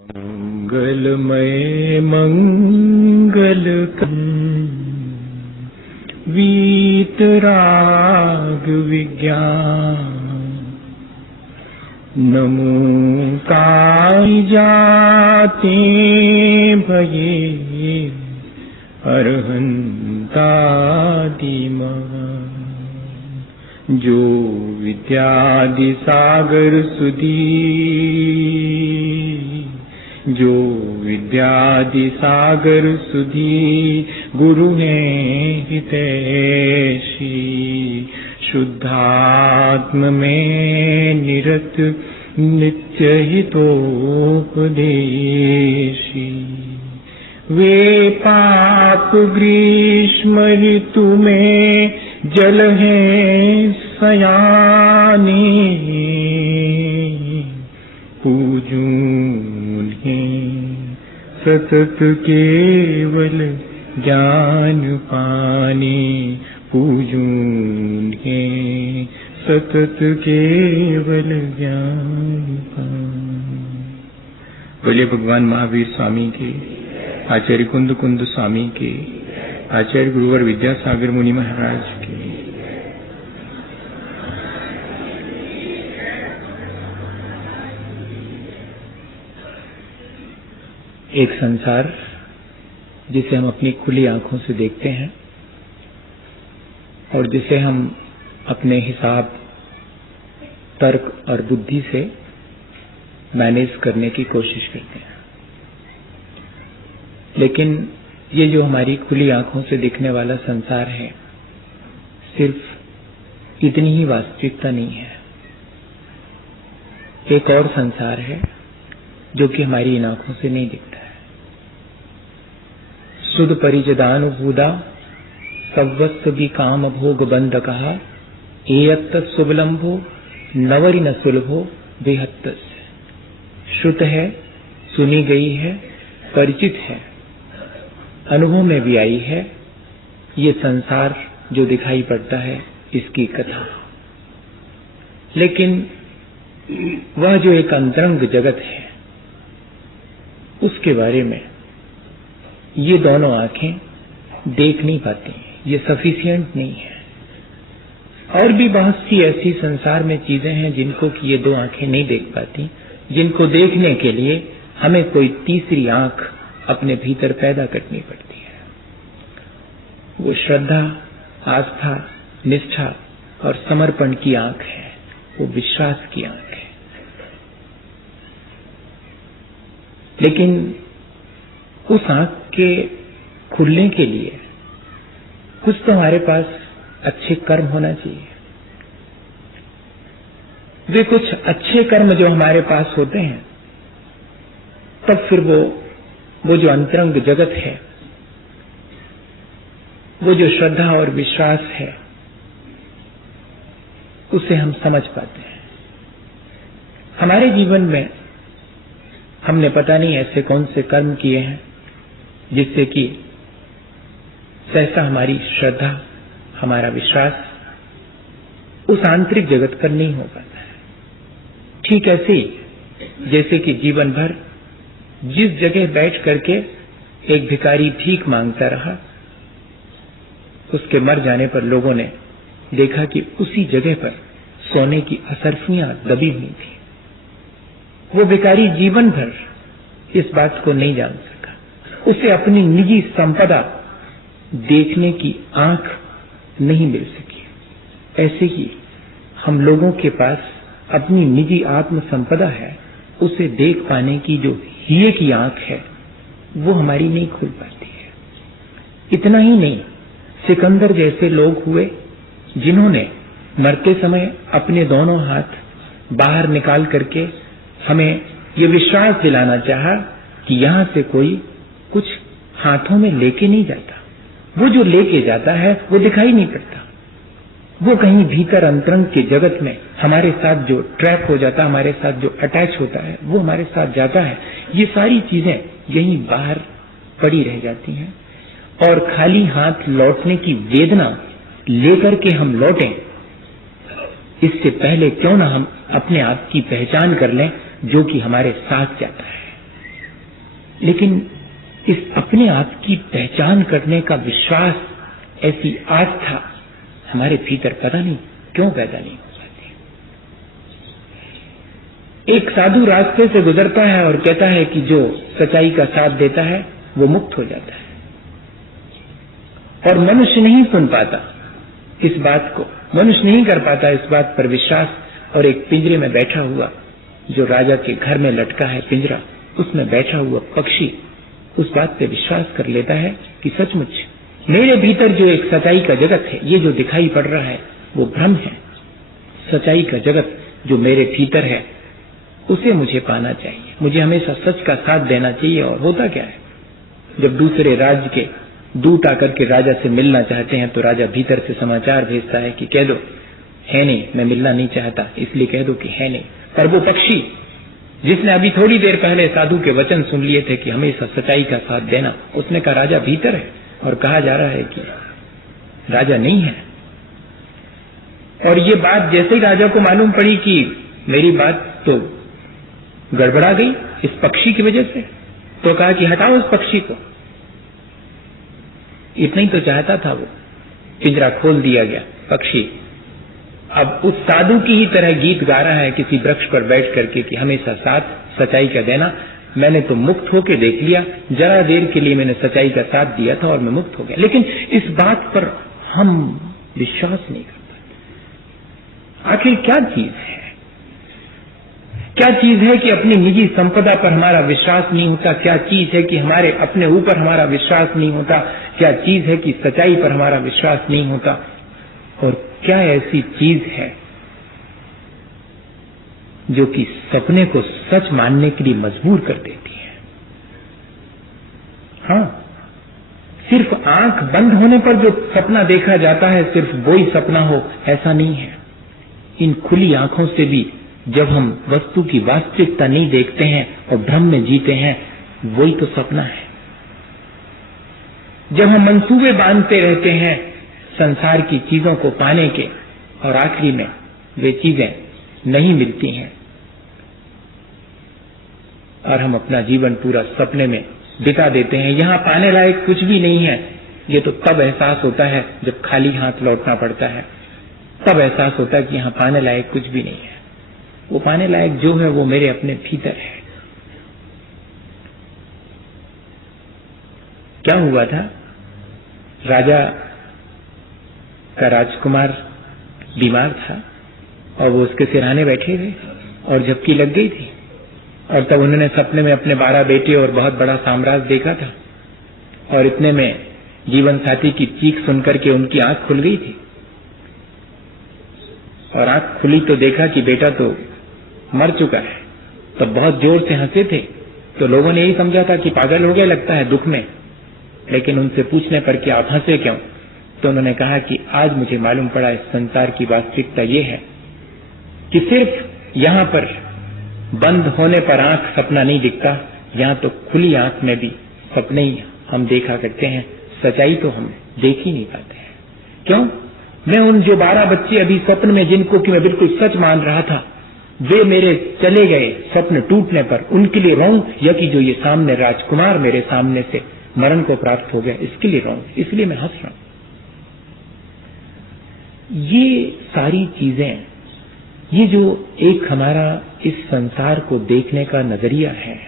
मंगलमय मंगल वीतराग विज्ञान नमो काय जाते भये अरहंतादिमा जो विद्यादि सागर सुधी जो विद्यादि सागर सुधी गुरु हैं हितैषी शुद्धात्म में निरत नित्य हितोपदेशी वे पाप ग्रीष्म ऋतु में जल है सयानी पूजूं सतत केवल ज्ञान पाने पूजूं सतत केवल ज्ञान पाने। बोलिए भगवान महावीर स्वामी के, आचार्य कुंद कुंद स्वामी के, आचार्य गुरुवर विद्यासागर मुनि महाराज के। एक संसार जिसे हम अपनी खुली आंखों से देखते हैं और जिसे हम अपने हिसाब, तर्क और बुद्धि से मैनेज करने की कोशिश करते हैं, लेकिन ये जो हमारी खुली आंखों से दिखने वाला संसार है सिर्फ इतनी ही वास्तविकता नहीं है। एक और संसार है जो कि हमारी इन आंखों से नहीं दिखता है। सुध परिजदानुभूदा सव्वस्व भी काम भोग बंध कहा एयत्त सुबलंभो नवरि न सुलभो बेहत्त। श्रुत है, सुनी गई है, परिचित है, अनुभव में भी आई है ये संसार जो दिखाई पड़ता है इसकी कथा। लेकिन वह जो एक अंतरंग जगत है उसके बारे में ये दोनों आंखें देख नहीं पाती, ये सफिशिएंट नहीं है। और भी बहुत सी ऐसी संसार में चीजें हैं जिनको कि ये दो आंखें नहीं देख पाती, जिनको देखने के लिए हमें कोई तीसरी आंख अपने भीतर पैदा करनी पड़ती है। वो श्रद्धा, आस्था, निष्ठा और समर्पण की आंख है, वो विश्वास की आंख है। लेकिन उस आंख के खुलने के लिए कुछ तो हमारे पास अच्छे कर्म होना चाहिए। वे कुछ अच्छे कर्म जो हमारे पास होते हैं तब फिर वो जो अंतरंग जगत है, वो जो श्रद्धा और विश्वास है, उसे हम समझ पाते हैं। हमारे जीवन में हमने पता नहीं ऐसे कौन से कर्म किए हैं जिससे कि सहसा हमारी श्रद्धा, हमारा विश्वास उस आंतरिक जगत पर नहीं हो पाता है। ठीक ऐसे ही जैसे कि जीवन भर जिस जगह बैठ करके एक भिखारी भीख मांगता रहा, उसके मर जाने पर लोगों ने देखा कि उसी जगह पर सोने की असरफियां दबी हुई थी। वो भिखारी जीवन भर इस बात को नहीं जान सका, उसे अपनी निजी संपदा देखने की आंख नहीं मिल सकी। ऐसे ही हम लोगों के पास अपनी निजी आत्म संपदा है, उसे देख पाने की जो हिये की आंख है वो हमारी नहीं खुल पाती है। इतना ही नहीं, सिकंदर जैसे लोग हुए जिन्होंने मरते समय अपने दोनों हाथ बाहर निकाल करके हमें ये विश्वास दिलाना चाहा कि यहां से कोई कुछ हाथों में लेके नहीं जाता। वो जो लेके जाता है वो दिखाई नहीं पड़ता, वो कहीं भीतर अंतरंग के जगत में हमारे साथ जो ट्रैप हो जाता है, हमारे साथ जो अटैच होता है, वो हमारे साथ जाता है। ये सारी चीजें यहीं बाहर पड़ी रह जाती हैं और खाली हाथ लौटने की वेदना लेकर के हम लौटें, इससे पहले क्यों ना हम अपने आप की पहचान कर लें जो कि हमारे साथ जाता है। लेकिन इस अपने आप की पहचान करने का विश्वास, ऐसी आस्था हमारे भीतर पता नहीं क्यों पैदा नहीं हो पाती। एक साधु रास्ते से गुजरता है और कहता है कि जो सच्चाई का साथ देता है वो मुक्त हो जाता है, और मनुष्य नहीं सुन पाता इस बात को, मनुष्य नहीं कर पाता इस बात पर विश्वास। और एक पिंजरे में बैठा हुआ, जो राजा के घर में लटका है पिंजरा, उसमें बैठा हुआ पक्षी उस बात पे विश्वास कर लेता है कि सचमुच मेरे भीतर जो एक सच्चाई का जगत है, ये जो दिखाई पड़ रहा है वो भ्रम है। सच्चाई का जगत जो मेरे भीतर है उसे मुझे पाना चाहिए, मुझे हमेशा सच का साथ देना चाहिए। और होता क्या है, जब दूसरे राज्य के दूत आकर के राजा से मिलना चाहते हैं तो राजा भीतर से समाचार भेजता है कि कह दो है नहीं, मैं मिलना नहीं चाहता, इसलिए कह दो कि है नहीं। पर वो पक्षी जिसने अभी थोड़ी देर पहले साधु के वचन सुन लिए थे कि हमेशा सच्चाई का साथ देना, उसने कहा राजा भीतर है, और कहा जा रहा है कि राजा नहीं है। और ये बात जैसे ही राजा को मालूम पड़ी कि मेरी बात तो गड़बड़ा गई इस पक्षी की वजह से, तो कहा कि हटाओ उस पक्षी को। इतना ही तो चाहता था वो, पिंजरा खोल दिया गया। पक्षी अब उस साधु की ही तरह गीत गा रहा है किसी वृक्ष पर बैठ करके कि हमेशा साथ सच्चाई का देना, मैंने तो मुक्त होके देख लिया, जरा देर के लिए मैंने सच्चाई का साथ दिया था और मैं मुक्त हो गया। लेकिन इस बात पर हम विश्वास नहीं कर पाते। आखिर क्या चीज है, क्या चीज है कि अपनी निजी संपदा पर हमारा विश्वास नहीं होता? क्या चीज है कि हमारे अपने ऊपर हमारा विश्वास नहीं होता? क्या चीज है कि सच्चाई पर हमारा विश्वास नहीं होता? और क्या ऐसी चीज है जो कि सपने को सच मानने के लिए मजबूर कर देती है? हाँ, सिर्फ आंख बंद होने पर जो सपना देखा जाता है सिर्फ वो ही सपना हो, ऐसा नहीं है। इन खुली आंखों से भी जब हम वस्तु की वास्तविकता नहीं देखते हैं और भ्रम में जीते हैं, वही तो सपना है। जब हम मंसूबे बांधते रहते हैं संसार की चीजों को पाने के, और आखिरी में वे चीजें नहीं मिलती हैं और हम अपना जीवन पूरा सपने में बिता देते हैं, यहां पाने लायक कुछ भी नहीं है, ये तो तब एहसास होता है जब खाली हाथ लौटना पड़ता है। तब एहसास होता है कि यहां पाने लायक कुछ भी नहीं है। वो पाने लायक जो है वो मेरे अपने भीतर है। क्या हुआ था, राजा का राजकुमार बीमार था और वो उसके सिरहाने बैठे थे और झपकी लग गई थी, और तब उन्होंने सपने में अपने 12 बेटे और बहुत बड़ा साम्राज्य देखा था, और इतने में जीवन साथी की चीख सुनकर के उनकी आंख खुल गई थी, और आंख खुली तो देखा कि बेटा तो मर चुका है। तब बहुत जोर से हंसे थे, तो लोगों ने यही समझा था कि पागल हो गया लगता है दुख में। लेकिन उनसे पूछने पर कि आप हंसे क्यों, तो उन्होंने कहा कि आज मुझे मालूम पड़ा इस संसार की वास्तविकता ये है कि सिर्फ यहाँ पर बंद होने पर आंख सपना नहीं दिखता, यहाँ तो खुली आंख में भी सपने ही हम देखा करते हैं, सच्चाई तो हम देख ही नहीं पाते हैं। क्यों? मैं उन जो 12 बच्चे अभी स्वप्न में जिनको कि मैं बिल्कुल सच मान रहा था, वे मेरे चले गए स्वप्न टूटने पर, उनके लिए रोऊं, या कि जो ये सामने राजकुमार मेरे सामने से मरण को प्राप्त हो गया, इसके लिए रोऊं, इसलिए मैं हंस रहा हूं। ये सारी चीजें, ये जो एक हमारा इस संसार को देखने का नजरिया है,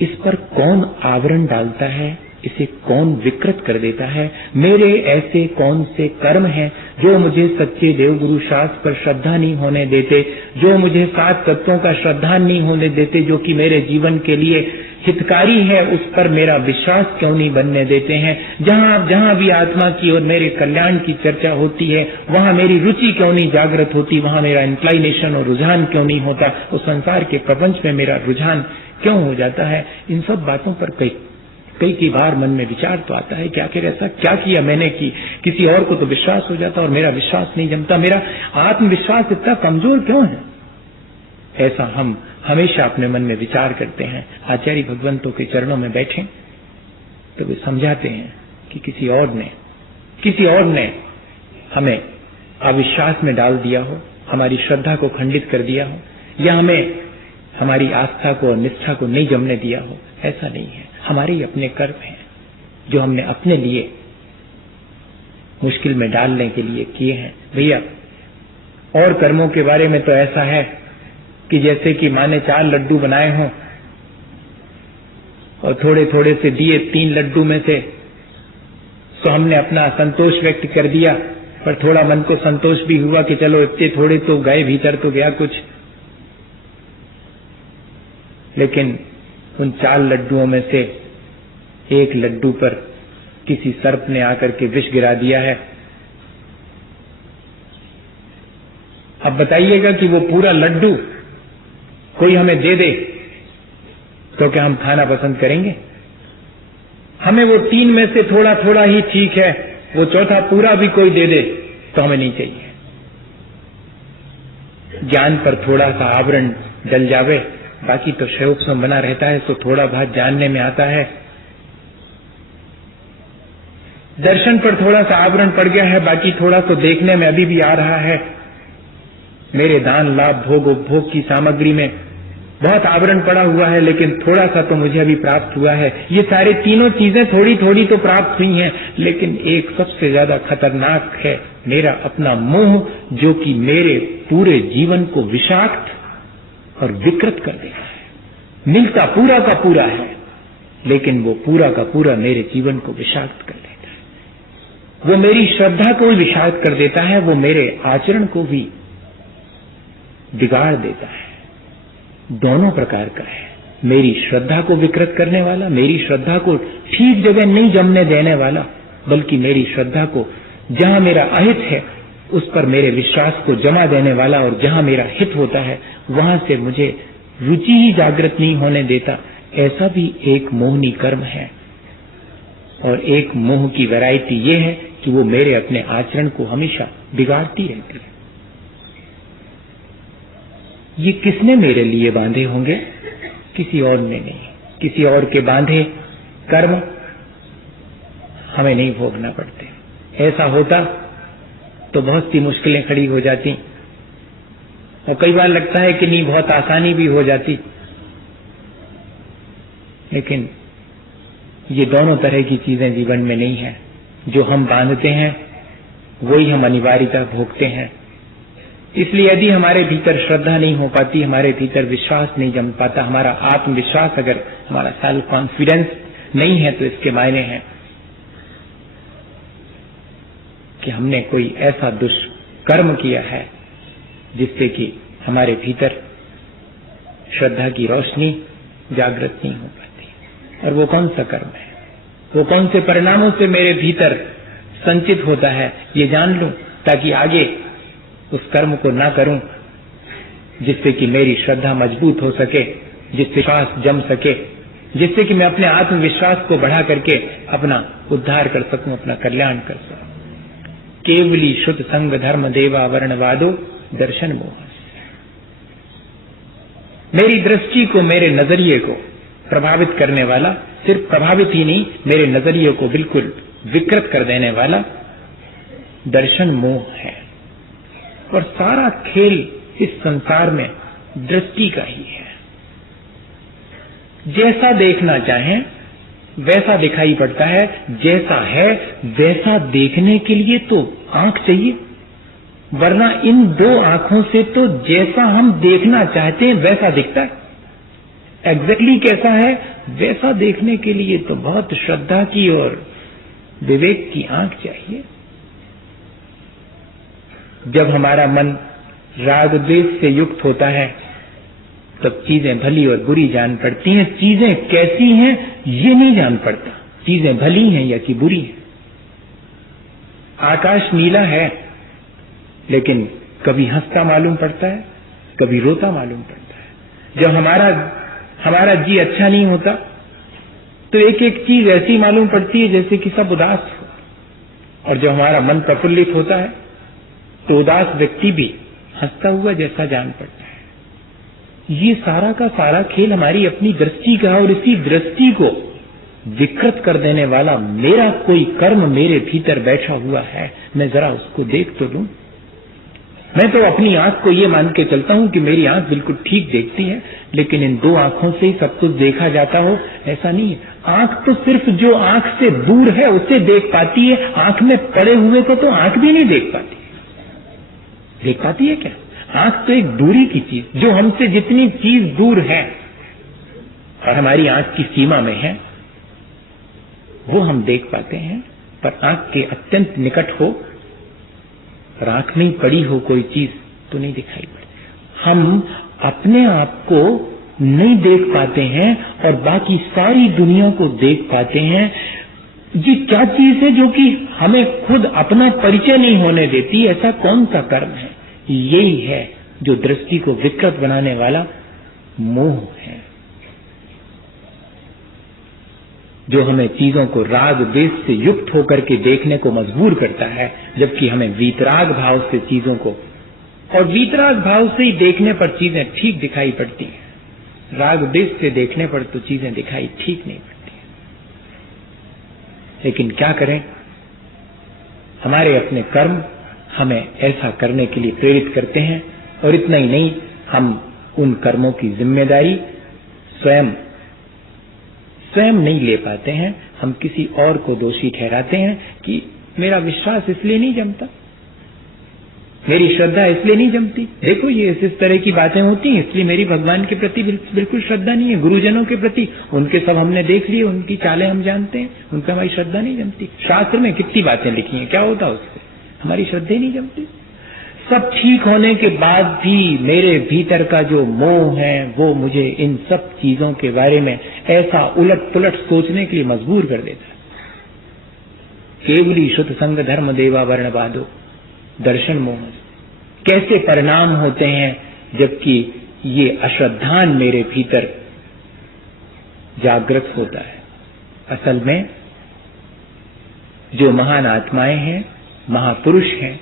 इस पर कौन आवरण डालता है, इसे कौन विकृत कर देता है? मेरे ऐसे कौन से कर्म हैं जो मुझे सच्चे देवगुरु शास्त्र पर श्रद्धा नहीं होने देते, जो मुझे 7 तत्वों का श्रद्धा नहीं होने देते, जो कि मेरे जीवन के लिए हितकारी है, उस पर मेरा विश्वास क्यों नहीं बनने देते हैं? जहां भी आत्मा की और मेरे कल्याण की चर्चा होती है, वहां मेरी रुचि क्यों नहीं जागृत होती, वहां मेरा इंक्लाइनेशन और रुझान क्यों नहीं होता, उस संसार के प्रपंच में मेरा रुझान क्यों हो जाता है? इन सब बातों पर कई बार मन में विचार तो आता है कि आखिर ऐसा क्या किया मैंने कि किसी और को तो विश्वास हो जाता और मेरा विश्वास नहीं जमता, मेरा आत्मविश्वास इतना कमजोर क्यों है? ऐसा हम हमेशा अपने मन में विचार करते हैं। आचार्य भगवंतों के चरणों में बैठे तो वे समझाते हैं कि किसी और ने हमें अविश्वास में डाल दिया हो, हमारी श्रद्धा को खंडित कर दिया हो, या हमें हमारी आस्था को और निष्ठा को नहीं जमने दिया हो। ऐसा नहीं है। हमारे ही अपने कर्म हैं जो हमने अपने लिए मुश्किल में डालने के लिए किए हैं। भैया, और कर्मों के बारे में तो ऐसा है कि जैसे कि माँ ने 4 लड्डू बनाए हों और थोड़े थोड़े से दिए 3 लड्डू में से, तो हमने अपना संतोष व्यक्त कर दिया, पर थोड़ा मन को संतोष भी हुआ कि चलो इतने थोड़े तो गए, भीतर तो गया कुछ। लेकिन उन 4 लड्डुओं में से 1 लड्डू पर किसी सर्प ने आकर के विष गिरा दिया है। अब बताइएगा कि वो पूरा लड्डू कोई हमें दे दे तो क्या हम खाना पसंद करेंगे? हमें वो 3 में से थोड़ा थोड़ा ही ठीक है, वो चौथा पूरा भी कोई दे दे तो हमें नहीं चाहिए। ज्ञान पर थोड़ा सा आवरण डल जावे, बाकी तो शयोपम बना रहता है, तो थोड़ा बहुत जानने में आता है। दर्शन पर थोड़ा सा आवरण पड़ गया है, बाकी थोड़ा तो देखने में अभी भी आ रहा है। मेरे दान, लाभ, भोग, उपभोग की सामग्री में बहुत आवरण पड़ा हुआ है, लेकिन थोड़ा सा तो मुझे अभी प्राप्त हुआ है। ये सारे तीनों चीजें थोड़ी थोड़ी तो प्राप्त हुई हैं, लेकिन एक सबसे ज्यादा खतरनाक है मेरा अपना मोह, जो कि मेरे पूरे जीवन को विषाक्त और विकृत कर देता है। मिलता पूरा का पूरा है, लेकिन वो पूरा का पूरा मेरे जीवन को विषाक्त कर देता है। वो मेरी श्रद्धा को भी विषाक्त कर देता है, वो मेरे आचरण को भी बिगाड़ देता है। दोनों प्रकार का है। मेरी श्रद्धा को विकृत करने वाला, मेरी श्रद्धा को ठीक जगह नहीं जमने देने वाला, बल्कि मेरी श्रद्धा को जहां मेरा अहित है उस पर मेरे विश्वास को जमा देने वाला, और जहां मेरा हित होता है वहां से मुझे रुचि ही जागृत नहीं होने देता। ऐसा भी एक मोहनी कर्म है। और एक मोह की वैरायटी ये है कि वो मेरे अपने आचरण को हमेशा बिगाड़ती रहती है। ये किसने मेरे लिए बांधे होंगे? किसी और ने नहीं। किसी और के बांधे कर्म हमें नहीं भोगना पड़ते। ऐसा होता तो बहुत सी मुश्किलें खड़ी हो जाती, और कई बार लगता है कि नहीं, बहुत आसानी भी हो जाती। लेकिन ये दोनों तरह की चीजें जीवन में नहीं है। जो हम बांधते हैं वही हम अनिवार्यता भोगते हैं। इसलिए यदि हमारे भीतर श्रद्धा नहीं हो पाती, हमारे भीतर विश्वास नहीं जम पाता, हमारा आत्मविश्वास, अगर हमारा सेल्फ कॉन्फिडेंस नहीं है, तो इसके मायने हैं कि हमने कोई ऐसा दुष्कर्म किया है जिससे कि हमारे भीतर श्रद्धा की रोशनी जागृत नहीं हो पाती। और वो कौन सा कर्म है, वो कौन से परिणामों से मेरे भीतर संचित होता है, ये जान लूं, ताकि आगे उस कर्म को ना करूं, जिससे कि मेरी श्रद्धा मजबूत हो सके, जिससे विश्वास जम सके, जिससे कि मैं अपने आत्मविश्वास को बढ़ा करके अपना उद्धार कर सकूं, अपना कल्याण कर सकूं। केवली शुद्ध संग धर्म देवा वर्णवादो दर्शन मोह। मेरी दृष्टि को, मेरे नजरिए को प्रभावित करने वाला, सिर्फ प्रभावित ही नहीं, मेरे नजरिए को बिल्कुल विकृत कर देने वाला दर्शन मोह है। और सारा खेल इस संसार में दृष्टि का ही है। जैसा देखना चाहें वैसा दिखाई पड़ता है, जैसा है वैसा देखने के लिए तो आंख चाहिए, वरना इन 2 आंखों से तो जैसा हम देखना चाहते हैं वैसा दिखता है। एग्जैक्टली कैसा है वैसा देखने के लिए तो बहुत श्रद्धा की और विवेक की आंख चाहिए। जब हमारा मन राग द्वेष से युक्त होता है तब चीजें भली और बुरी जान पड़ती हैं। चीजें कैसी हैं ये नहीं जान पड़ता, चीजें भली हैं या कि बुरी हैं। आकाश नीला है, लेकिन कभी हंसता मालूम पड़ता है, कभी रोता मालूम पड़ता है। जब हमारा जी अच्छा नहीं होता तो एक एक चीज ऐसी मालूम पड़ती है जैसे कि सब उदास हो, और जब हमारा मन प्रफुल्लित होता है तो उदास व्यक्ति भी हंसता हुआ जैसा जान पड़ता है। ये सारा का सारा खेल हमारी अपनी दृष्टि का है, और इसी दृष्टि को विकृत कर देने वाला मेरा कोई कर्म मेरे भीतर बैठा हुआ है। मैं जरा उसको देख तो लूं। मैं तो अपनी आंख को ये मान के चलता हूं कि मेरी आंख बिल्कुल ठीक देखती है, लेकिन इन दो आंखों से ही सब कुछ देखा जाता हो, ऐसा नहीं है। आंख तो सिर्फ जो आंख से दूर है उसे देख पाती है। आंख में पड़े हुए को तो आंख भी नहीं देख पाती। देख पाती है क्या? आंख तो एक दूरी की चीज, जो हमसे जितनी चीज दूर है और हमारी आंख की सीमा में है, वो हम देख पाते हैं। पर आंख के अत्यंत निकट हो और आंख में पड़ी हो कोई चीज तो नहीं दिखाई पड़ती। हम अपने आप को नहीं देख पाते हैं और बाकी सारी दुनिया को देख पाते हैं। ये क्या चीज है जो कि हमें खुद अपना परिचय नहीं होने देती? ऐसा कौन सा कर्म है? यही है जो दृष्टि को विकृत बनाने वाला मोह है, जो हमें चीजों को राग द्वेष से युक्त होकर के देखने को मजबूर करता है, जबकि हमें वीतराग भाव से चीजों को, और वीतराग भाव से ही देखने पर चीजें ठीक दिखाई पड़ती हैं। राग द्वेष से देखने पर तो चीजें दिखाई ठीक नहीं पड़ती। लेकिन क्या करें, हमारे अपने कर्म हमें ऐसा करने के लिए प्रेरित करते हैं। और इतना ही नहीं, हम उन कर्मों की जिम्मेदारी स्वयं नहीं ले पाते हैं। हम किसी और को दोषी ठहराते हैं कि मेरा विश्वास इसलिए नहीं जमता, मेरी श्रद्धा इसलिए नहीं जमती। देखो, ये इस तरह की बातें होती हैं, इसलिए मेरी भगवान के प्रति बिल्कुल श्रद्धा नहीं है। गुरुजनों के प्रति उनके सब हमने देख लिए, उनकी चालें हम जानते हैं, उनका हमारी श्रद्धा नहीं जमती। शास्त्र में कितनी बातें लिखी हैं, क्या होता उससे? हमारी श्रद्धा ही नहीं जमती। सब ठीक होने के बाद भी मेरे भीतर का जो मोह है वो मुझे इन सब चीजों के बारे में ऐसा उलट पुलट सोचने के लिए मजबूर कर देता है। केवली शुद्ध संग धर्म देवा वर्ण बाधो दर्शन मोह। कैसे परिणाम होते हैं जबकि ये अश्रद्धान मेरे भीतर जागृत होता है। असल में जो महान आत्माएं हैं, महापुरुष हैं,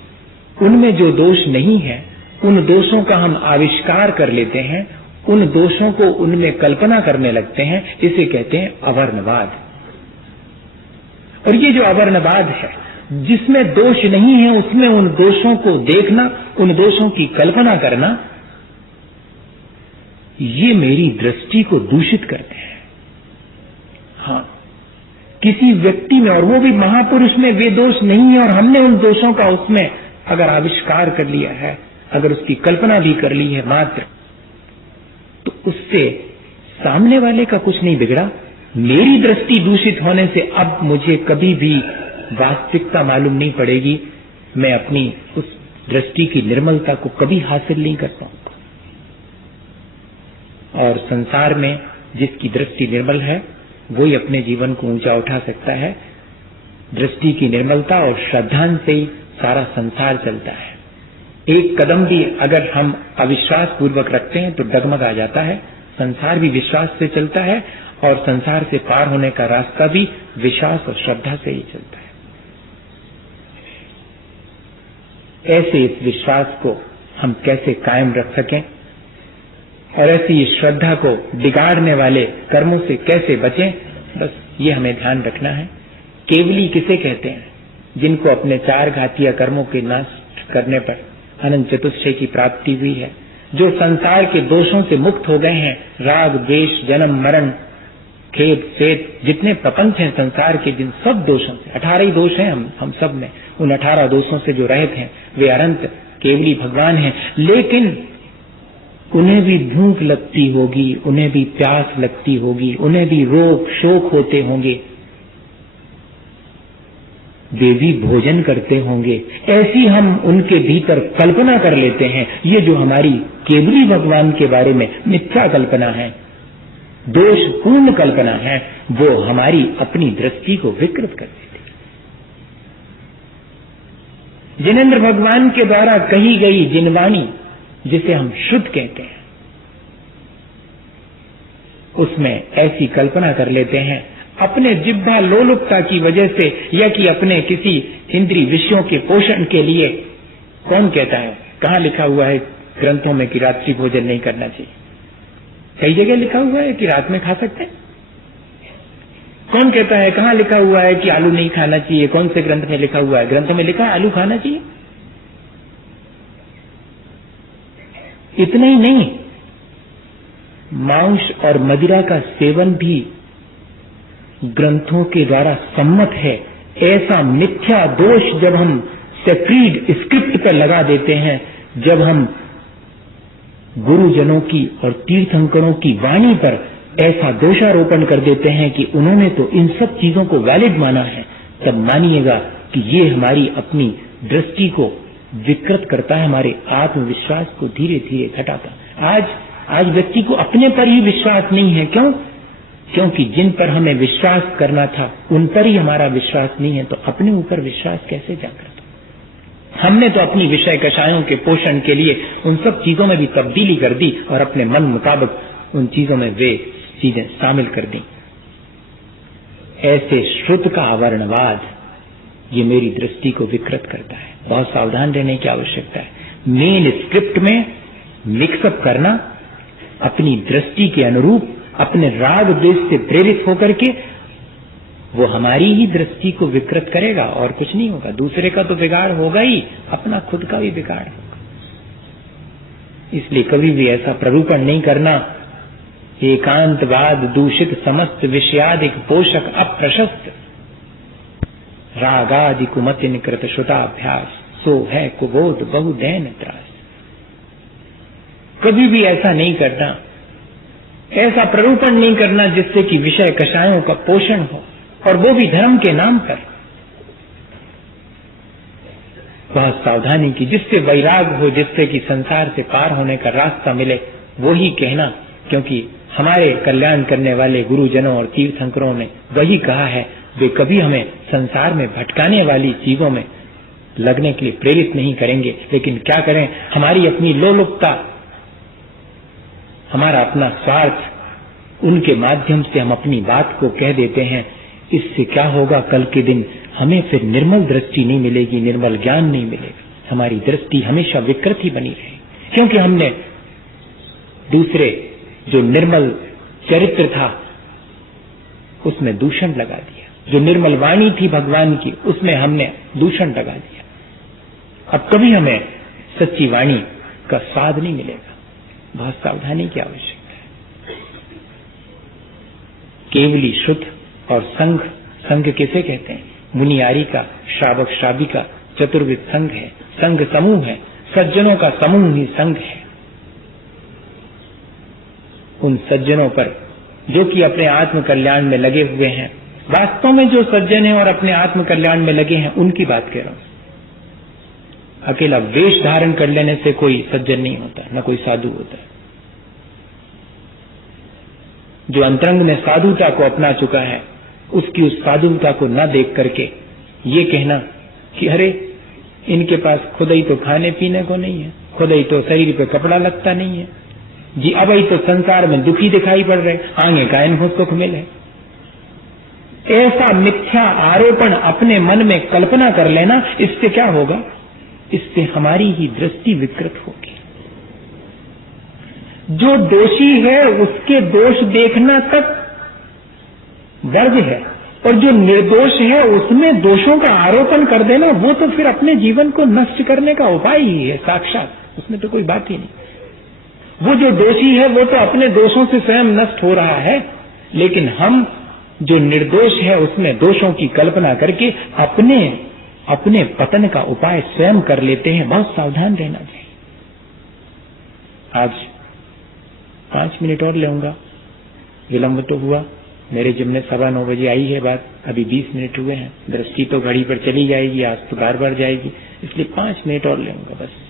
उनमें जो दोष नहीं है, उन दोषों का हम आविष्कार कर लेते हैं, उन दोषों को उनमें कल्पना करने लगते हैं। इसे कहते हैं अवर्णवाद। और ये जो अवर्णवाद है, जिसमें दोष नहीं है उसमें उन दोषों को देखना, उन दोषों की कल्पना करना, ये मेरी दृष्टि को दूषित करते हैं। हाँ, किसी व्यक्ति में, और वो भी महापुरुष में, वे दोष नहीं है और हमने उन दोषों का उसमें अगर आविष्कार कर लिया है, अगर उसकी कल्पना भी कर ली है मात्र, तो उससे सामने वाले का कुछ नहीं बिगड़ा। मेरी दृष्टि दूषित होने से अब मुझे कभी भी वास्तविकता मालूम नहीं पड़ेगी। मैं अपनी उस दृष्टि की निर्मलता को कभी हासिल नहीं कर पाऊंगा। और संसार में जिसकी दृष्टि निर्मल है वही अपने जीवन को ऊंचा उठा सकता है। दृष्टि की निर्मलता और श्रद्धांत से ही सारा संसार चलता है। एक कदम भी अगर हम अविश्वास पूर्वक रखते हैं तो डगमगा जाता है। संसार भी विश्वास से चलता है और संसार से पार होने का रास्ता भी विश्वास और श्रद्धा से ही चलता है। ऐसे इस विश्वास को हम कैसे कायम रख सकें और ऐसी इस श्रद्धा को बिगाड़ने वाले कर्मों से कैसे बचें, बस ये हमें ध्यान रखना है। केवली किसे कहते हैं? जिनको अपने चार घातीय कर्मों के नाश करने पर अनंत चतुष्टय की प्राप्ति हुई है, जो संसार के दोषों से मुक्त हो गए हैं। राग द्वेष, जन्म मरण, खेद सेद, जितने प्रपंच हैं संसार के, जिन सब दोषों से, 18 ही दोष हैं हम सब में, उन 18 दोषों से जो रहित हैं वे अनंत केवली भगवान हैं। लेकिन उन्हें भी भूख लगती होगी, उन्हें भी प्यास लगती होगी, उन्हें भी रोग शोक होते होंगे, वे भी भोजन करते होंगे। ऐसी हम उनके भीतर कल्पना कर लेते हैं। ये जो हमारी केवली भगवान के बारे में मिथ्या कल्पना है, दोषपूर्ण कल्पना है, वो हमारी अपनी दृष्टि को विकृत कर देती है। जिनेंद्र भगवान के द्वारा कही गई जिनवाणी, जिसे हम शुद्ध कहते हैं, उसमें ऐसी कल्पना कर लेते हैं अपने जिह्वा लोलुपता की वजह से, या कि अपने किसी इंद्रिय विषयों के पोषण के लिए। कौन कहता है? कहाँ लिखा हुआ है ग्रंथों में कि रात्रि भोजन नहीं करना चाहिए? कई जगह लिखा हुआ है कि रात में खा सकते हैं। कौन कहता है? कहाँ लिखा हुआ है कि आलू नहीं खाना चाहिए? कौन से ग्रंथ में लिखा हुआ है? ग्रंथ में लिखा है आलू खाना चाहिए। इतना ही नहीं, मांस और मदिरा का सेवन भी ग्रंथों के द्वारा सम्मत है। ऐसा मिथ्या दोष जब हम सेक्रीड स्क्रिप्ट पर लगा देते हैं, जब हम गुरुजनों की और तीर्थंकरों की वाणी पर ऐसा दोषारोपण कर देते हैं कि उन्होंने तो इन सब चीजों को वैलिड माना है, तब मानिएगा कि ये हमारी अपनी दृष्टि को विकृत करता है, हमारे आत्मविश्वास को धीरे धीरे घटाता। आज व्यक्ति को अपने पर ही विश्वास नहीं है। क्यों? क्योंकि जिन पर हमें विश्वास करना था उन पर ही हमारा विश्वास नहीं है, तो अपने ऊपर विश्वास कैसे जागृत? हमने तो अपनी विषय कषायों के पोषण के लिए उन सब चीजों में भी तब्दीली कर दी और अपने मन मुताबिक उन चीजों में वे चीजें शामिल कर दी। ऐसे श्रुत का आवरणवाद ये मेरी दृष्टि को विकृत करता है। बहुत सावधान रहने की आवश्यकता है। मेन स्क्रिप्ट में मिक्सअप करना, अपनी दृष्टि के अनुरूप अपने राग द्वेष से प्रेरित होकर के, वो हमारी ही दृष्टि को विकृत करेगा और कुछ नहीं होगा। दूसरे का तो बिगाड़ होगा ही, अपना खुद का भी बिगाड़ होगा। इसलिए कभी भी ऐसा प्ररूपण नहीं करना। एकांतवाद दूषित समस्त विषयादिक पोषक अप्रशस्त, रागादि कुमति निकृत श्रुताभ्यास, सो है कुबोध बहुदैन त्रास। कभी भी ऐसा नहीं करना, ऐसा प्ररूपण नहीं करना जिससे कि विषय कषायों का पोषण हो, और वो भी धर्म के नाम पर। बहुत सावधानी की, जिससे वैराग हो, जिससे कि संसार से पार होने का रास्ता मिले, वो ही कहना। क्योंकि हमारे कल्याण करने वाले गुरुजनों और तीर्थंकरों ने वही कहा है, वे कभी हमें संसार में भटकाने वाली चीजों में लगने के लिए प्रेरित नहीं करेंगे। लेकिन क्या करें, हमारी अपनी लोलुपता, हमारा अपना स्वार्थ, उनके माध्यम से हम अपनी बात को कह देते हैं। इससे क्या होगा, कल के दिन हमें फिर निर्मल दृष्टि नहीं मिलेगी, निर्मल ज्ञान नहीं मिलेगा। हमारी दृष्टि हमेशा विकृत ही बनी रहेगी, क्योंकि हमने दूसरे जो निर्मल चरित्र था उसमें दूषण लगा दिया। जो निर्मल वाणी थी भगवान की, उसमें हमने दूषण लगा दिया। अब कभी हमें सच्ची वाणी का स्वाद नहीं मिलेगा। बहुत सावधानी की आवश्यकता है। केवली शुद्ध और संघ, संघ किसे कहते हैं? मुनियारी का, श्रावक श्राविका, चतुर्विध संघ है, संघ समूह है, सज्जनों का समूह ही संघ है। उन सज्जनों पर जो कि अपने आत्म कल्याण में लगे हुए हैं, वास्तव में जो सज्जन हैं और अपने आत्म कल्याण में लगे हैं, उनकी बात कह रहा हूं। अकेला वेश धारण कर लेने से कोई सज्जन नहीं होता, न कोई साधु होता। जो अंतरंग में साधुता को अपना चुका है, उसकी उस साधुता को न देख करके ये कहना कि अरे इनके पास खुद ही तो खाने पीने को नहीं है, खुद ही तो शरीर पे कपड़ा लगता नहीं है जी, अब ही तो संसार में दुखी दिखाई पड़ रहे, आगे का इनको सुख मिले। ऐसा मिथ्या आरोपण अपने मन में कल्पना कर लेना, इससे क्या होगा? इससे हमारी ही दृष्टि विकृत होगी। जो दोषी है उसके दोष देखना तक वर्ग है, और जो निर्दोष है उसमें दोषों का आरोपण कर देना, वो तो फिर अपने जीवन को नष्ट करने का उपाय ही है साक्षात। उसमें तो कोई बात ही नहीं। वो जो दोषी है वो तो अपने दोषों से स्वयं नष्ट हो रहा है, लेकिन हम जो निर्दोष है उसमें दोषों की कल्पना करके अपने पतन का उपाय स्वयं कर लेते हैं। बहुत सावधान रहना चाहिए। आज 5 मिनट और लेऊंगा, विलंब तो हुआ। मेरे जिम्मे 9:15 बजे आई है बात, अभी 20 मिनट हुए हैं। दृष्टि तो घड़ी पर चली जाएगी, आज तो बार जाएगी, इसलिए 5 मिनट और लेऊंगा बस।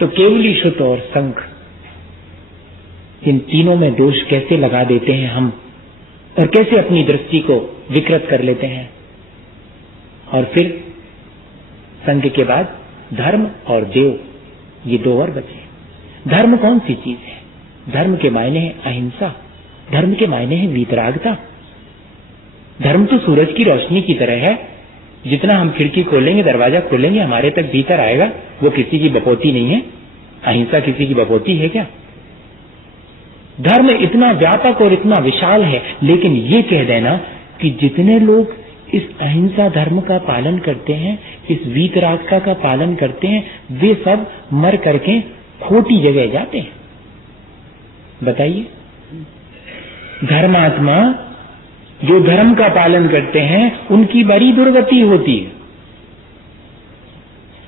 तो केवली शुद्ध और संघ, इन तीनों में दोष कैसे लगा देते हैं हम, और कैसे अपनी दृष्टि को विकृत कर लेते हैं। और फिर संघ के बाद धर्म और देव, ये 2 और बचे। धर्म कौन सी चीज है? धर्म के मायने है अहिंसा, धर्म के मायने है वीतरागता। धर्म तो सूरज की रोशनी की तरह है, जितना हम खिड़की खोलेंगे, दरवाजा खोलेंगे, हमारे तक भीतर आएगा। वो किसी की बपौती नहीं है। अहिंसा किसी की बपौती है क्या? धर्म इतना व्यापक और इतना विशाल है, लेकिन ये कह देना कि जितने लोग इस अहिंसा धर्म का पालन करते हैं, इस वीतरागता का पालन करते हैं, वे सब मर करके खोटी जगह जाते हैं। बताइए, धर्मात्मा जो धर्म का पालन करते हैं उनकी बड़ी दुर्गति होती है।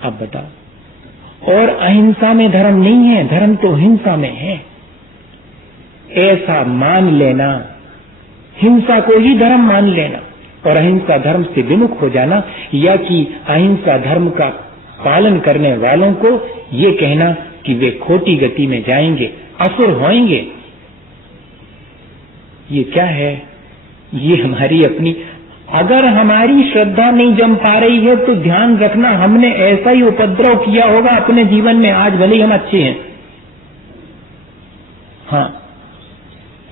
अब बताओ, और अहिंसा में धर्म नहीं है, धर्म तो हिंसा में है। ऐसा मान लेना, हिंसा को ही धर्म मान लेना और अहिंसा धर्म से विमुख हो जाना, या कि अहिंसा धर्म का पालन करने वालों को ये कहना कि वे खोटी गति में जाएंगे, असुर होंगे, ये क्या है? ये हमारी अपनी, अगर हमारी श्रद्धा नहीं जम पा रही है तो ध्यान रखना हमने ऐसा ही उपद्रव किया होगा अपने जीवन में। आज भले ही हम अच्छे हैं, हाँ,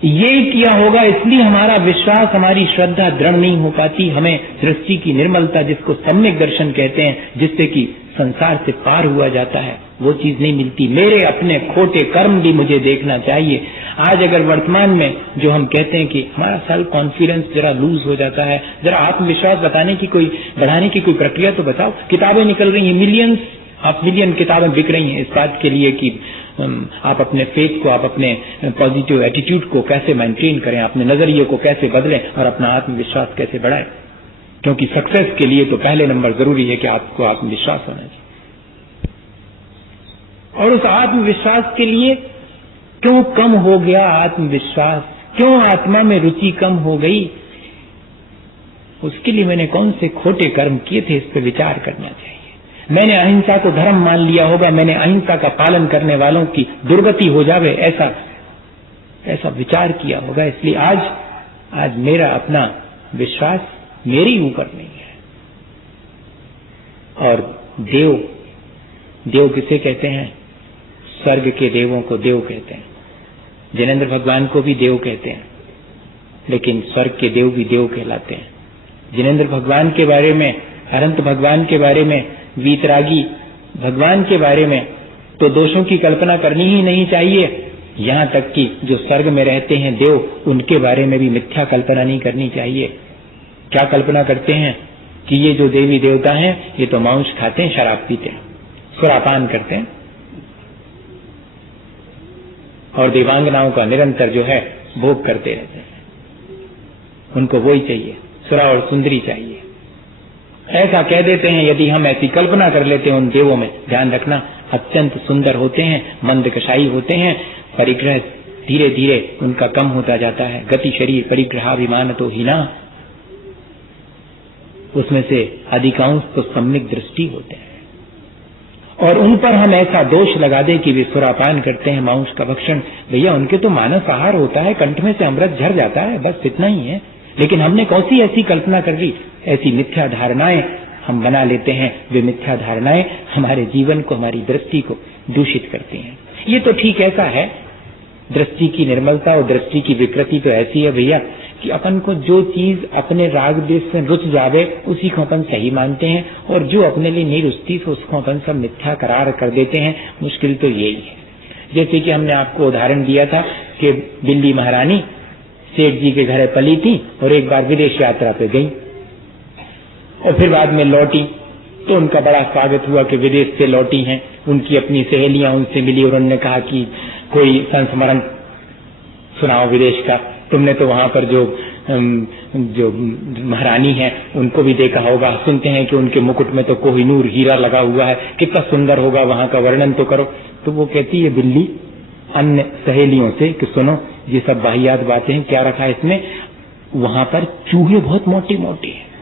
ये किया होगा, इसलिए हमारा विश्वास, हमारी श्रद्धा दृढ़ नहीं हो पाती। हमें दृष्टि की निर्मलता, जिसको सम्यक दर्शन कहते हैं, जिससे कि संसार से पार हुआ जाता है, वो चीज नहीं मिलती। मेरे अपने खोटे कर्म भी मुझे देखना चाहिए। आज अगर वर्तमान में जो हम कहते हैं कि हमारा सेल्फ कॉन्फिडेंस जरा लूज हो जाता है, जरा आत्मविश्वास बढ़ाने की कोई प्रक्रिया तो बताओ। किताबें निकल रही हैं, मिलियन किताबें बिक रही हैं इस बात के लिए कि आप अपने फेथ को, आप अपने पॉजिटिव एटीट्यूड को कैसे मेंटेन करें, अपने नजरिए को कैसे बदलें और अपना आत्मविश्वास कैसे बढ़ाएं। क्योंकि सक्सेस के लिए तो पहले नंबर जरूरी है कि आपको आत्मविश्वास होना चाहिए। और उस आत्मविश्वास के लिए क्यों कम हो गया आत्मविश्वास, क्यों आत्मा में रुचि कम हो गई, उसके लिए मैंने कौन से खोटे कर्म किए थे, इस पर विचार करना चाहिए। मैंने अहिंसा को धर्म मान लिया होगा, मैंने अहिंसा का पालन करने वालों की दुर्गति हो जावे ऐसा विचार किया होगा। इसलिए आज मेरा अपना विश्वास मेरे ऊपर नहीं है। और देव किसे कहते हैं? स्वर्ग के देवों को देव कहते हैं। जिनेंद्र भगवान को भी देव कहते हैं, लेकिन स्वर्ग के देव भी देव कहलाते हैं। जिनेंद्र भगवान के बारे में, अनंत भगवान के बारे में, वीतरागी भगवान के बारे में तो दोषों की कल्पना करनी ही नहीं चाहिए। यहां तक कि जो स्वर्ग में रहते हैं देव, उनके बारे में भी मिथ्या कल्पना नहीं करनी चाहिए। क्या कल्पना करते हैं कि ये जो देवी देवता हैं ये तो मांस खाते हैं, शराब पीते हैं, सुरापान करते हैं और देवांगनाओं का निरंतर जो है भोग करते रहते हैं। उनको वही चाहिए, सुरा और सुंदरी चाहिए, ऐसा कह देते हैं। यदि हम ऐसी कल्पना कर लेते हैं उन देवों में, ध्यान रखना अत्यंत सुंदर होते हैं, मंद कषाई होते हैं, परिग्रह धीरे धीरे उनका कम होता जाता है। गति शरीर परिग्रहाभिमान तो हीना, उसमें से अधिकांश तो सम्यक दृष्टि होते हैं। और उन पर हम ऐसा दोष लगा दें कि वे सुरापान करते हैं, मांस का भक्षण, भैया उनके तो मानस आहार होता है, कंठ में से अमृत झर जाता है, बस इतना ही है। लेकिन हमने कौन सी ऐसी कल्पना कर ली, ऐसी मिथ्या धारणाएं हम बना लेते हैं। वे मिथ्या धारणाएं हमारे जीवन को, हमारी दृष्टि को दूषित करती हैं। ये तो ठीक ऐसा है, दृष्टि की निर्मलता और दृष्टि की विकृति तो ऐसी है भैया कि अपन को जो चीज अपने राग देश से रुच जावे उसी को अपन सही मानते हैं, और जो अपने लिए नहीं रुचती तो उसको अपन सब मिथ्या करार कर देते हैं। मुश्किल तो यही है। जैसे कि हमने आपको उदाहरण दिया था कि बिल्ली महारानी सेठ जी के घर पली थी और एक बार विदेश यात्रा पे गई और फिर बाद में लौटी, तो उनका बड़ा स्वागत हुआ कि विदेश से लौटी हैं। उनकी अपनी सहेलियां उनसे मिली और उन्होंने कहा कि कोई संस्मरण सुनाओ विदेश का। तुमने तो वहां पर जो महारानी है उनको भी देखा होगा, सुनते हैं कि उनके मुकुट में तो कोहिनूर हीरा लगा हुआ है, कितना सुंदर होगा, वहां का वर्णन तो करो। तो वो कहती है बिल्ली अन्य सहेलियों से कि सुनो ये सब वाहियात बातें हैं, क्या रखा है इसमें, वहां पर चूहे बहुत मोटे मोटे हैं।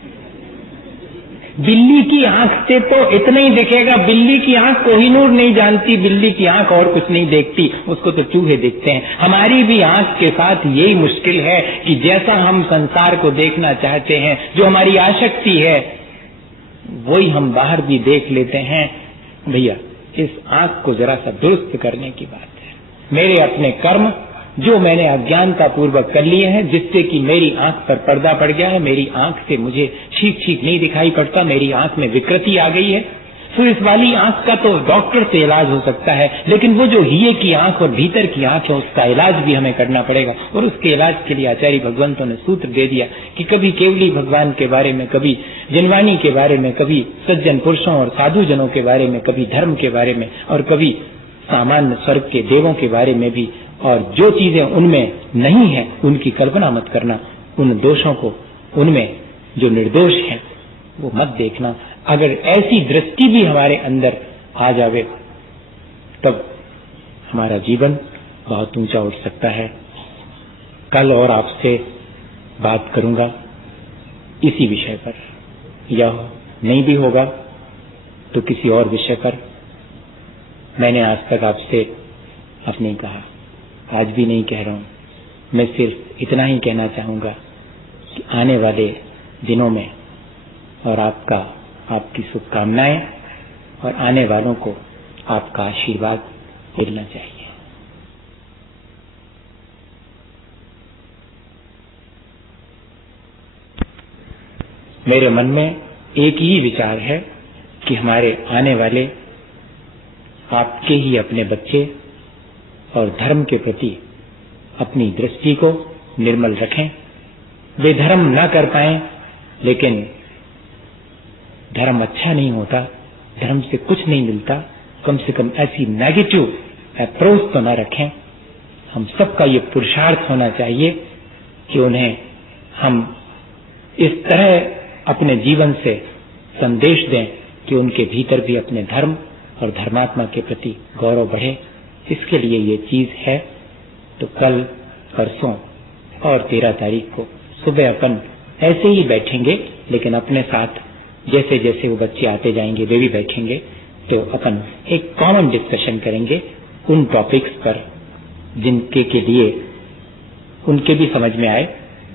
बिल्ली की आंख से तो इतना ही दिखेगा, बिल्ली की आंख कोहिनूर नहीं जानती, बिल्ली की आंख और कुछ नहीं देखती, उसको तो चूहे देखते हैं। हमारी भी आंख के साथ यही मुश्किल है कि जैसा हम संसार को देखना चाहते हैं, जो हमारी आसक्ति है, वही हम बाहर भी देख लेते हैं। भैया इस आंख को जरा सा दुरुस्त करने की बात है। मेरे अपने कर्म जो मैंने अज्ञानता पूर्वक कर लिए हैं, जिससे कि मेरी आंख पर पर्दा पड़ गया है, मेरी आंख से मुझे ठीक नहीं दिखाई पड़ता, मेरी आंख में विकृति आ गई है, तो इस वाली आंख का तो डॉक्टर से इलाज हो सकता है, लेकिन वो जो हिये की आंख और भीतर की आंख है उसका इलाज भी हमें करना पड़ेगा। और उसके इलाज के लिए आचार्य भगवंतों ने सूत्र दे दिया कि कभी केवली भगवान के बारे में, कभी जिनवाणी के बारे में, कभी सज्जन पुरुषों और साधु जनों के बारे में, कभी धर्म के बारे में, और कभी सामान्य स्वर्ग के देवों के बारे में भी। और जो चीजें उनमें नहीं है उनकी कल्पना मत करना, उन दोषों को, उनमें जो निर्दोष है वो मत देखना। अगर ऐसी दृष्टि भी हमारे अंदर आ जावे तब हमारा जीवन बहुत ऊंचा उठ सकता है। कल और आपसे बात करूंगा इसी विषय पर, यह नहीं भी होगा तो किसी और विषय पर। मैंने आज तक आपसे अब नहीं कहा, आज भी नहीं कह रहा हूं। मैं सिर्फ इतना ही कहना चाहूंगा कि आने वाले दिनों में और आपकी शुभकामनाएं और आने वालों को आपका आशीर्वाद मिलना चाहिए। मेरे मन में एक ही विचार है कि हमारे आने वाले आपके ही अपने बच्चे और धर्म के प्रति अपनी दृष्टि को निर्मल रखें। वे धर्म न कर पाएं, लेकिन धर्म अच्छा नहीं होता, धर्म से कुछ नहीं मिलता, कम से कम ऐसी नेगेटिव अप्रोच तो न रखें। हम सबका ये पुरुषार्थ होना चाहिए कि उन्हें हम इस तरह अपने जीवन से संदेश दें कि उनके भीतर भी अपने धर्म और धर्मात्मा के प्रति गौरव बढ़े। इसके लिए ये चीज है। तो कल, परसों और 13 तारीख को सुबह अपन ऐसे ही बैठेंगे, लेकिन अपने साथ जैसे जैसे वो बच्चे आते जाएंगे वे भी बैठेंगे, तो अपन एक कॉमन डिस्कशन करेंगे उन टॉपिक्स पर जिनके के लिए उनके भी समझ में आए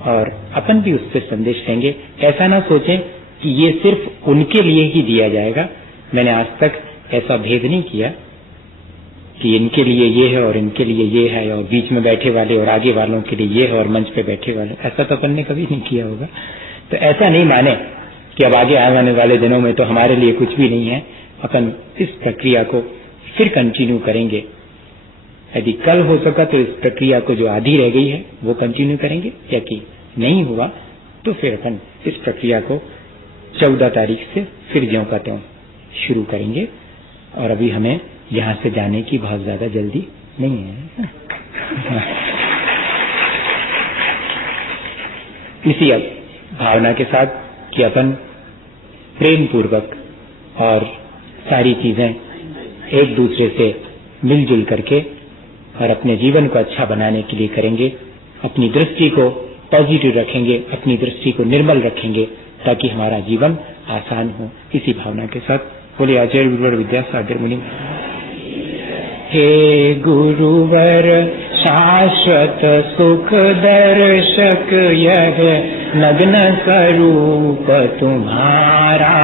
और अपन भी उससे संदेश लेंगे। ऐसा ना सोचें कि ये सिर्फ उनके लिए ही दिया जाएगा। मैंने आज तक ऐसा भेद नहीं किया कि इनके लिए ये है और इनके लिए ये है और बीच में बैठे वाले और आगे वालों के लिए ये है और मंच पे बैठे वाले, ऐसा तो अपन ने कभी नहीं किया होगा। तो ऐसा नहीं माने कि अब आगे आने वाले दिनों में तो हमारे लिए कुछ भी नहीं है। अपन इस प्रक्रिया को फिर कंटिन्यू करेंगे। यदि कल हो सका तो इस प्रक्रिया को जो आधी रह गई है वो कंटिन्यू करेंगे, या कि नहीं हुआ तो फिर अपन इस प्रक्रिया को 14 तारीख से फिर ज्यों का त्यों शुरू करेंगे। और अभी हमें यहाँ से जाने की बहुत ज्यादा जल्दी नहीं है। इसी भावना के साथ कि अपन प्रेम पूर्वक और सारी चीजें एक दूसरे से मिलजुल करके और अपने जीवन को अच्छा बनाने के लिए करेंगे। अपनी दृष्टि को पॉजिटिव रखेंगे, अपनी दृष्टि को निर्मल रखेंगे ताकि हमारा जीवन आसान हो। इसी भावना के साथ बोले आचार्य गुरुवर विद्यासागर मुनि। हे गुरुवर शाश्वत सुख दर्शक, यह नग्न स्वरूप तुम्हारा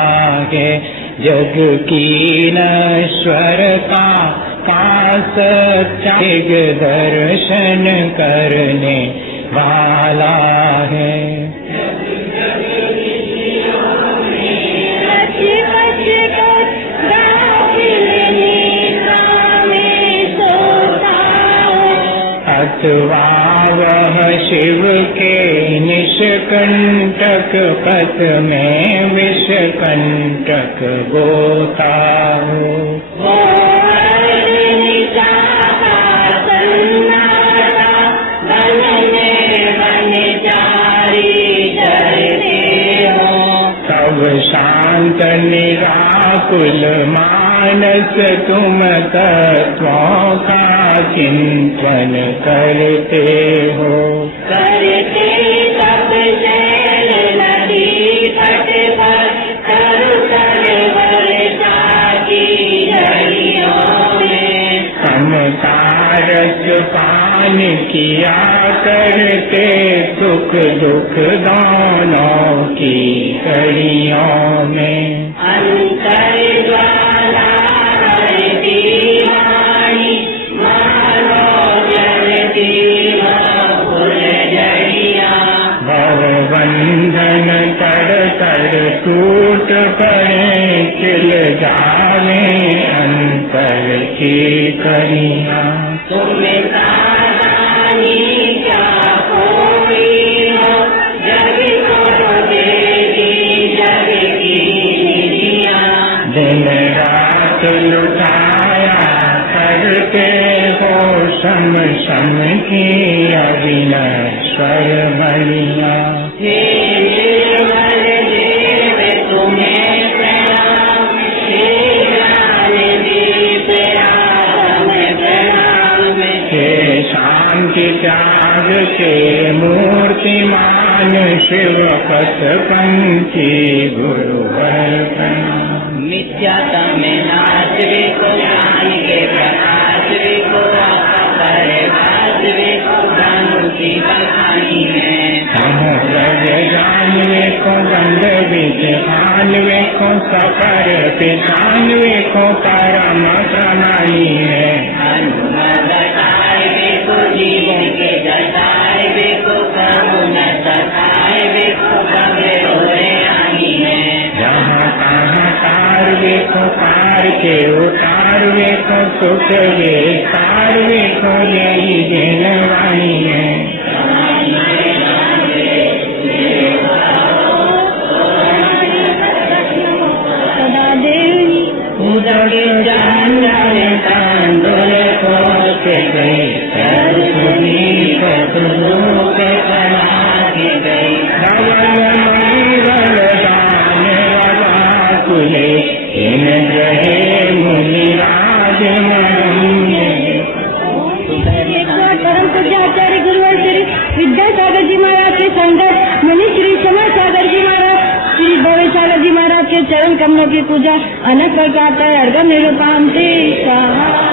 है। जग की नश्वरता का सच्चा दर्शन करने वाला है। अथवा वह शिव के निष्कंटक पथ में विषकंटक गोता हो। तब शांत निराकुल मानस तुम तत्वों का चिंतन करते हो। करते तब जैन नदी तट पर तरु तरवर जागी झड़ियों में। समतारस पान किया करते सुख दुख दोनों की कड़ियों में। अंतर ज्वाला बंधन तड़ तड़ टूट पड़े, खिल जा की करिया। तुम्हें सावधानी क्या कोई हो, जग को देगी जग की निधिया। दिन रात लुटाया करते हो सम सम की अविनश्वर बलिया। हे निर्मल देव तुम्हें प्रणाम, हे ज्ञानदीप आत्म प्रणाम। हे शांति त्याग के मूर्तिमान शिव पथ पंथी गुरुवर प्रणाम। मिथ्यातम नाश को ज्ञान के प्रकाश को पर भाषवे को ज्ञान की बखानी है। जानवे को गंध बीज खानवे को सफर पिछानवे को परम प्रणाली है। अनुमताए को जीवन के जताए को प्रभु न सताए को कबे होए आनी है। जहाँ तहाँ तारवे को पार के उतारवे को सुख वे तारवे को यही जनवाणी है। उदक जाने तांडुल को के गई सरस्वती कतुरु के कला के गई। धवल मंगल दान वाला कुले इन ग्रहे मुनि राज परम पूज्य आचार्य गुरुवर श्री विद्यासागर जी महाराज के संगत मुनि श्री क्षमा सागर जी महाराज, श्री भवेशाला जी महाराज के चरण कमलों की पूजा अनंत करता है। अर्घ निरूपांति स्वाहा।